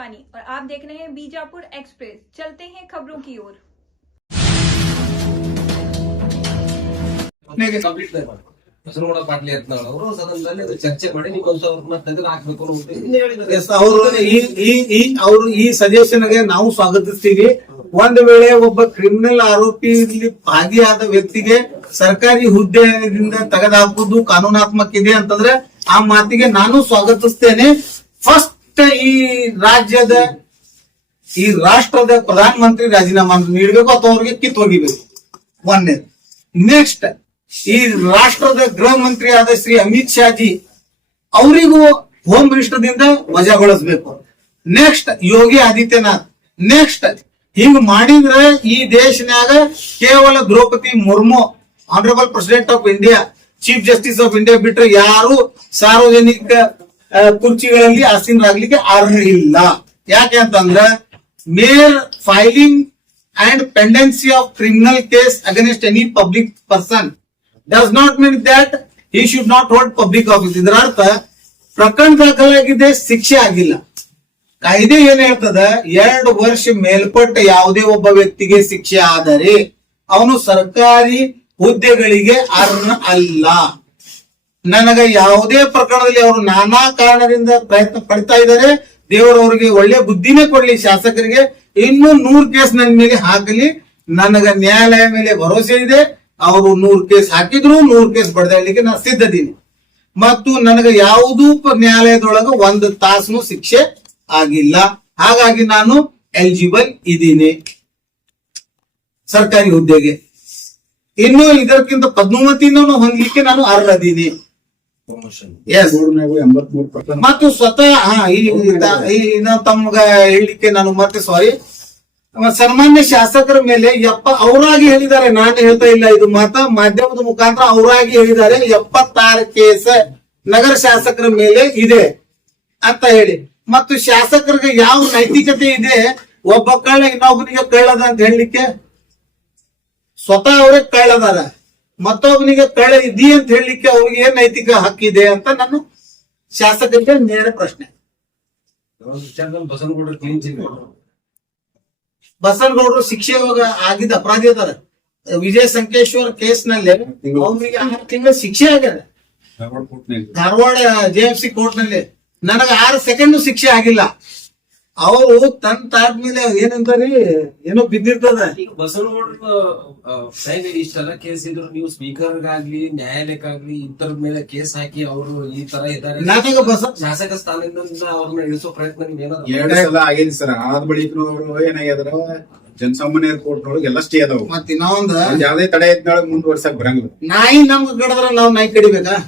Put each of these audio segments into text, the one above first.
शिवानी और आप देख रहे हैं बीजापुर एक्सप्रेस। चलते हैं खबरों की ओर। ಬಸನಗೌಡ ಪಾಟೀಲ್ ಯತ್ನಾಳ್ ಅವರು ಸದನದಲ್ಲಿ ಚರ್ಚೆ ಮಾಡಿ ನೀವು ಅವ್ರನ್ನ ತೆಗೆದು ಹಾಕ್ಬೇಕು ಅವರು ಈ ಸಜೆಷನ್ಗೆ ನಾವು ಸ್ವಾಗತಿಸ್ತೀವಿ. ಒಂದು ವೇಳೆ ಒಬ್ಬ ಕ್ರಿಮಿನಲ್ ಆರೋಪಿ ಭಾಗಿಯಾದ ವ್ಯಕ್ತಿಗೆ ಸರ್ಕಾರಿ ಹುದ್ದೆಯಿಂದ ತೆಗೆದುಹಾಕುವುದು ಕಾನೂನಾತ್ಮಕ ಇದೆ ಅಂತಂದ್ರೆ ಆ ಮಾತಿಗೆ ನಾನು ಸ್ವಾಗತಿಸ್ತೇನೆ. ಫಸ್ಟ್ ಈ ರಾಷ್ಟ್ರದ ಪ್ರಧಾನ ಮಂತ್ರಿ ರಾಜೀನಾಮಾ ನೀಡಬೇಕು ಅಥವಾ ಅವ್ರಿಗೆ ಕಿತ್ತೊಗಿಬೇಕು. ಒಂದೇ. ನೆಕ್ಸ್ಟ್, ಈ ರಾಷ್ಟ್ರದ ಗೃಹ ಮಂತ್ರಿ ಆದ ಶ್ರೀ ಅಮಿತ್ ಶಾ ಜಿ ಅವರಿಗೂ ಹೋಮ್ ಮಿನಿಸ್ಟರ್ದಿಂದ ವಜಾಗೊಳಿಸಬೇಕು. ನೆಕ್ಸ್ಟ್, ಯೋಗಿ ಆದಿತ್ಯನಾಥ್. ನೆಕ್ಸ್ಟ್, ಹಿಂಗ್ ಮಾಡಿದ್ರೆ ಈ ದೇಶನಾಗ ಕೇವಲ Droupadi Murmu, honourable president of India, chief justice of India ಬಿಟ್ರೆ ಯಾರು ಸಾರ್ವಜನಿಕ ಕುರ್ಚಿಗಳಲ್ಲಿ ಆಸೀನರಾಗ್ಲಿಕ್ಕೆ ಅರ್ಹ ಇಲ್ಲ. ಯಾಕೆ ಅಂತಂದ್ರೆ ಮೇರ್ filing and pendency of criminal case against any public person does not mean that he should not hold public office. ಇದರ ಅರ್ಥ ಪ್ರಕರಣ ದಾಖಲಾಗಿದೆ, ಶಿಕ್ಷೆ ಆಗಿಲ್ಲ. ಕಾಯ್ದೆ ಏನ್ ಹೇಳ್ತದ, 2 ವರ್ಷ ಮೇಲ್ಪಟ್ಟ ಯಾವುದೇ ಒಬ್ಬ ವ್ಯಕ್ತಿಗೆ ಶಿಕ್ಷೆ ಆದರೆ ಅವನು ಸರ್ಕಾರಿ ಹುದ್ದೆಗಳಿಗೆ ಅರ್ಹ ಅಲ್ಲ. ನನಗ ಯಾವುದೇ ಪ್ರಕರಣದಲ್ಲಿ ಅವರು ನಾನಾ ಕಾರಣದಿಂದ ಪ್ರಯತ್ನ ಪಡ್ತಾ ಇದ್ದಾರೆ. ದೇವರವರಿಗೆ ಒಳ್ಳೆ ಬುದ್ಧಿನೇ ಕೊಡ್ಲಿ ಶಾಸಕರಿಗೆ. ಇನ್ನು 100 ಕೇಸ್ ನನ್ನ ಮೇಲೆ ಹಾಕಲಿ, ನನಗ ನ್ಯಾಯಾಲಯ ಮೇಲೆ ಭರವಸೆ ಇದೆ. ಅವರು 100 ಕೇಸ್ ಹಾಕಿದ್ರು 100 ಕೇಸ್ ಬಡದಾಡ್ಲಿಕ್ಕೆ ನಾನು ಸಿದ್ಧದೀನಿ. ಮತ್ತು ನನಗ ಯಾವುದೂ ನ್ಯಾಯಾಲಯದೊಳಗ 1 ತಾಸು ಶಿಕ್ಷೆ ಆಗಿಲ್ಲ. ಹಾಗಾಗಿ ನಾನು ಎಲಿಜಿಬಲ್ ಇದ್ದೀನಿ ಸರ್ಕಾರಿ ಹುದ್ದೆಗೆ. ಇನ್ನು ಇದಕ್ಕಿಂತ ಪದ್ಮಾವತಿಯನ್ನು ಹೊಂದಲಿಕ್ಕೆ ನಾನು ಅರ್ಹದೀನಿ. ಮತ್ತು ಸ್ವತಃ ತಮ್ಗ ಹೇಳಲಿಕ್ಕೆ ನಾನು ಮತ್ತೆ ಸನ್ಮಾನ್ಯ ಶಾಸಕರ ಮೇಲೆ ಅವರಾಗಿ ಹೇಳಿದ್ದಾರೆ, ನಾನು ಹೇಳ್ತಾ ಇಲ್ಲ, ಇದು ಮಾಧ್ಯಮದ ಮುಖಾಂತರ ಅವರಾಗಿ ಹೇಳಿದ್ದಾರೆ 76 ಕೇಸ್ ನಗರ ಶಾಸಕರ ಮೇಲೆ ಇದೆ ಅಂತ ಹೇಳಿ. ಮತ್ತು ಶಾಸಕರಿಗೆ ಯಾವ ನೈತಿಕತೆ ಇದೆ ಒಬ್ಬ ಕಳ್ಳ ಇನ್ನೊಬ್ಬನಿಗೆ ಕಳ್ಳದ ಅಂತ ಹೇಳಲಿಕ್ಕೆ? ಸ್ವತಃ ಅವರೇ ಕಳ್ಳದಾರ, ಮತ್ತೊಬ್ಬನಿಗೆ ಕಳ್ಳ ಇದ್ದೀ ಅಂತ ಹೇಳಲಿಕ್ಕೆ ಅವ್ರಿಗೆ ಏನ್ ನೈತಿಕ ಹಕ್ಕಿದೆ ಅಂತ ನಾನು ಶಾಸಕರಿಗೆ ನೇರ ಪ್ರಶ್ನೆ. ಬಸನಗೌಡರು ಶಿಕ್ಷೆ ಆಗಿದ್ದ ಅಪರಾಧಿ ಅದಾರ. ವಿಜಯ ಸಂಕೇಶ್ವರ್ ಕೇಸ್ ನಲ್ಲಿ ಅವ್ರಿಗೆ 6 ತಿಂಗಳ ಶಿಕ್ಷೆ ಆಗ್ಯದ ಧಾರವಾಡ JFC ಕೋರ್ಟ್ ನಲ್ಲಿ. ನನಗ 6 ಸೆಕೆಂಡ್ ಶಿಕ್ಷೆ ಆಗಿಲ್ಲ. ಅವರು ತನ್ನ ತಾಟ್ ಮೇಲೆ ಏನಂತಾರಿ ಏನೋ ಬಿದ್ದಿರ್ತದ. ಬಸನಗೌಡರು ಇಷ್ಟೆಲ್ಲ ಕೇಸ್ ಇದ್ರು ನೀವು ಸ್ಪೀಕರ್ಗಾಗ್ಲಿ ನ್ಯಾಯಾಲಯಕ್ಕಾಗ್ಲಿ ಇಂತರ ಮೇಲೆ ಕೇಸ್ ಹಾಕಿ ಅವರು ಈ ತರ ಇದ್ದಾರೆ. ಶಾಸಕ ಸ್ಥಾನದಿಂದ ಅವ್ರನ್ನ ಇಳಿಸೋ ಪ್ರಯತ್ನ 2 ಸಲ ಆಗೇನಿ ಸರ್. ಆದ ಬಳಿಕ ಏನಾಗ್ಯದ್ರ ಜನಸಾಮಾನ್ಯರ ಕೋರ್ಟ್ ನೊಳಗೆ ಎಲ್ಲ ಸ್ಟೇ ಅದಾವ. ಮತ್ತೆ ಇನ್ನೊಂದ್ ಯಾವ್ದೇ ತಡೆ ಇದ್ನೊಳಗೆ ಮುಂದುವರ್ಸಕ್ ಬರಂಗಿಲ್ಲ. ನಾಯಿ ನಮ್ಗೆ ಕಡದ್ರ ನಾವ್ ನಾಯಿ ಕಡಿಬೇಕಾ?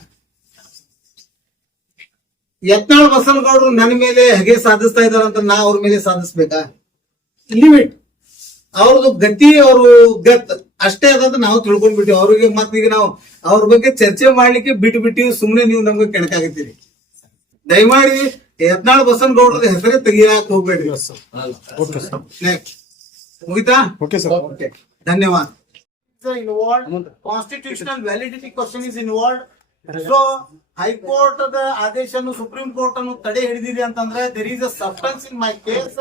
ಯತ್ನಾಳ್ ಬಸನಗೌಡರು ನನ್ನ ಮೇಲೆ ಹೇಗೆ ಸಾಧಿಸ್ತಾ ಇದಾರಂತ ನಾ ಅವ್ರ ಮೇಲೆ ಸಾಧಿಸ್ಬೇಕಾ? ಲಿಮಿಟ್ ಅವ್ರದ್ದು ಗತಿ, ಅವರು ಗತ್ ಅಷ್ಟೇ ಅದಂತ ನಾವು ತಿಳ್ಕೊಂಡ್ಬಿಟ್ಟಿವಿ. ಅವ್ರಿಗೆ ಮತ್ತೆ ಈಗ ನಾವು ಅವ್ರ ಬಗ್ಗೆ ಚರ್ಚೆ ಮಾಡ್ಲಿಕ್ಕೆ ಬಿಟ್ಟಿವಿ. ಸುಮ್ನೆ ನೀವು ನಮ್ಗೆ ಕೆಣಕಾಗತ್ತೀರಿ. ದಯಮಾಡಿ ಯತ್ನಾಳ್ ಬಸನಗೌಡರ ಹೆಸರೇ ತೆಗಿಯಾಕ ಹೋಗ್ಬೇಡ್ರಿ. ಮುಗಿತಾ? ಧನ್ಯವಾದ. Constitutional validity question is involved. So high court ಆದೇಶವನ್ನು ಸುಪ್ರೀಂ ಕೋರ್ಟ್ ಅನ್ನು ತಡೆ ಹಿಡಿದಿದೆ ಅಂತಂದ್ರೆ there is a substance in my case.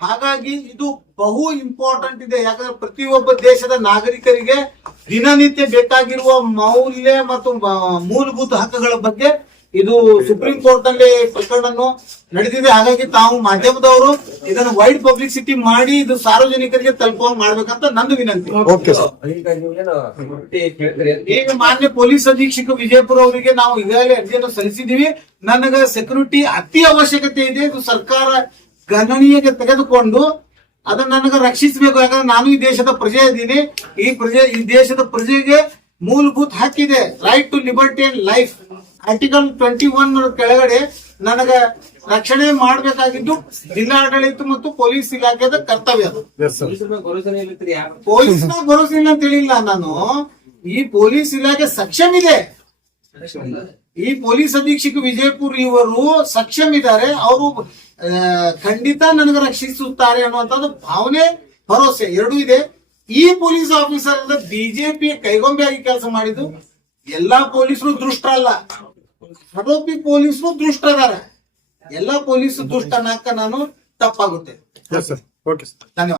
ಹಾಗಾಗಿ ಇದು ಬಹು ಇಂಪಾರ್ಟೆಂಟ್ ಇದೆ. ಯಾಕಂದ್ರೆ ಪ್ರತಿಯೊಬ್ಬ ದೇಶದ ನಾಗರಿಕರಿಗೆ ದಿನನಿತ್ಯ ಬೇಕಾಗಿರುವ ಮೌಲ್ಯ ಮತ್ತು ಮೂಲಭೂತ ಹಕ್ಕುಗಳ ಬಗ್ಗೆ ಇದು ಸುಪ್ರೀಂ ಕೋರ್ಟ್ ನಲ್ಲಿ ಪ್ರಕರಣ ನಡೆದಿದೆ. ಹಾಗಾಗಿ ತಾವು ಮಾಧ್ಯಮದವರು ಇದನ್ನು ವೈಡ್ ಪಬ್ಲಿಸಿಟಿ ಮಾಡಿ ಇದು ಸಾರ್ವಜನಿಕರಿಗೆ ತಲುಪುವಂಗ್ ಮಾಡ್ಬೇಕಂತ ನಂದು ವಿನಂತಿ. ಈಗ ಮಾನ್ಯ ಪೊಲೀಸ್ ಅಧೀಕ್ಷಕ ವಿಜಯಪುರ ಅವರಿಗೆ ನಾವು ಈಗಾಗಲೇ ಅರ್ಜಿಯನ್ನು ಸಲ್ಲಿಸಿದೀವಿ. ನನಗ ಸೆಕ್ಯೂರಿಟಿ ಅತಿ ಅವಶ್ಯಕತೆ ಇದೆ. ಇದು ಸರ್ಕಾರ ಗಣನೀಯಕ್ಕೆ ತೆಗೆದುಕೊಂಡು ಅದನ್ನ ನನಗೆ ರಕ್ಷಿಸಬೇಕು. ಯಾಕಂದ್ರೆ ನಾನು ಈ ದೇಶದ ಪ್ರಜೆ ಇದ್ದೀನಿ. ಈ ದೇಶದ ಪ್ರಜೆಗೆ ಮೂಲಭೂತ ಹಕ್ಕಿದೆ, right to liberty and life. Article 21 ಕೆಳಗಡೆ ನನಗ ರಕ್ಷಣೆ ಮಾಡಬೇಕಾಗಿದ್ದು ಜಿಲ್ಲಾಡಳಿತ ಮತ್ತು ಪೊಲೀಸ್ ಇಲಾಖೆದ ಕರ್ತವ್ಯ. ಪೊಲೀಸ್ನ ಭರೋಸೆ ಇಲ್ಲ ಅಂತ ಹೇಳಿಲ್ಲ ನಾನು. ಈ ಪೊಲೀಸ್ ಇಲಾಖೆ ಸಕ್ಷಮ್ ಇದೆ. ಈ ಪೊಲೀಸ್ ಅಧೀಕ್ಷಕ ವಿಜಯಪುರ ಇವರು ಸಕ್ಷಮ್ ಇದ್ದಾರೆ. ಅವರು ಖಂಡಿತ ನನಗೆ ರಕ್ಷಿಸುತ್ತಾರೆ ಅನ್ನುವಂಥದ್ದು ಭಾವನೆ, ಭರವಸೆ ಎರಡೂ ಇದೆ. ಈ ಪೊಲೀಸ್ ಆಫೀಸರ್ ಬಿಜೆಪಿ ಕೈಗೊಂಬೆಯಾಗಿ ಕೆಲಸ ಮಾಡಿದ್ದು. ಎಲ್ಲಾ ಪೊಲೀಸರು ದುಷ್ಟರಲ್ಲ, ಆರೋಪಿ ಪೊಲೀಸರು ದುಷ್ಟರಾರ. ಎಲ್ಲಾ ಪೊಲೀಸ್ ದುಷ್ಟ ಅನ್ನಕ ನಾನು ತಪ್ಪಾಗುತ್ತೆ. Yes sir, okay sir. ಧನ್ಯವಾದ.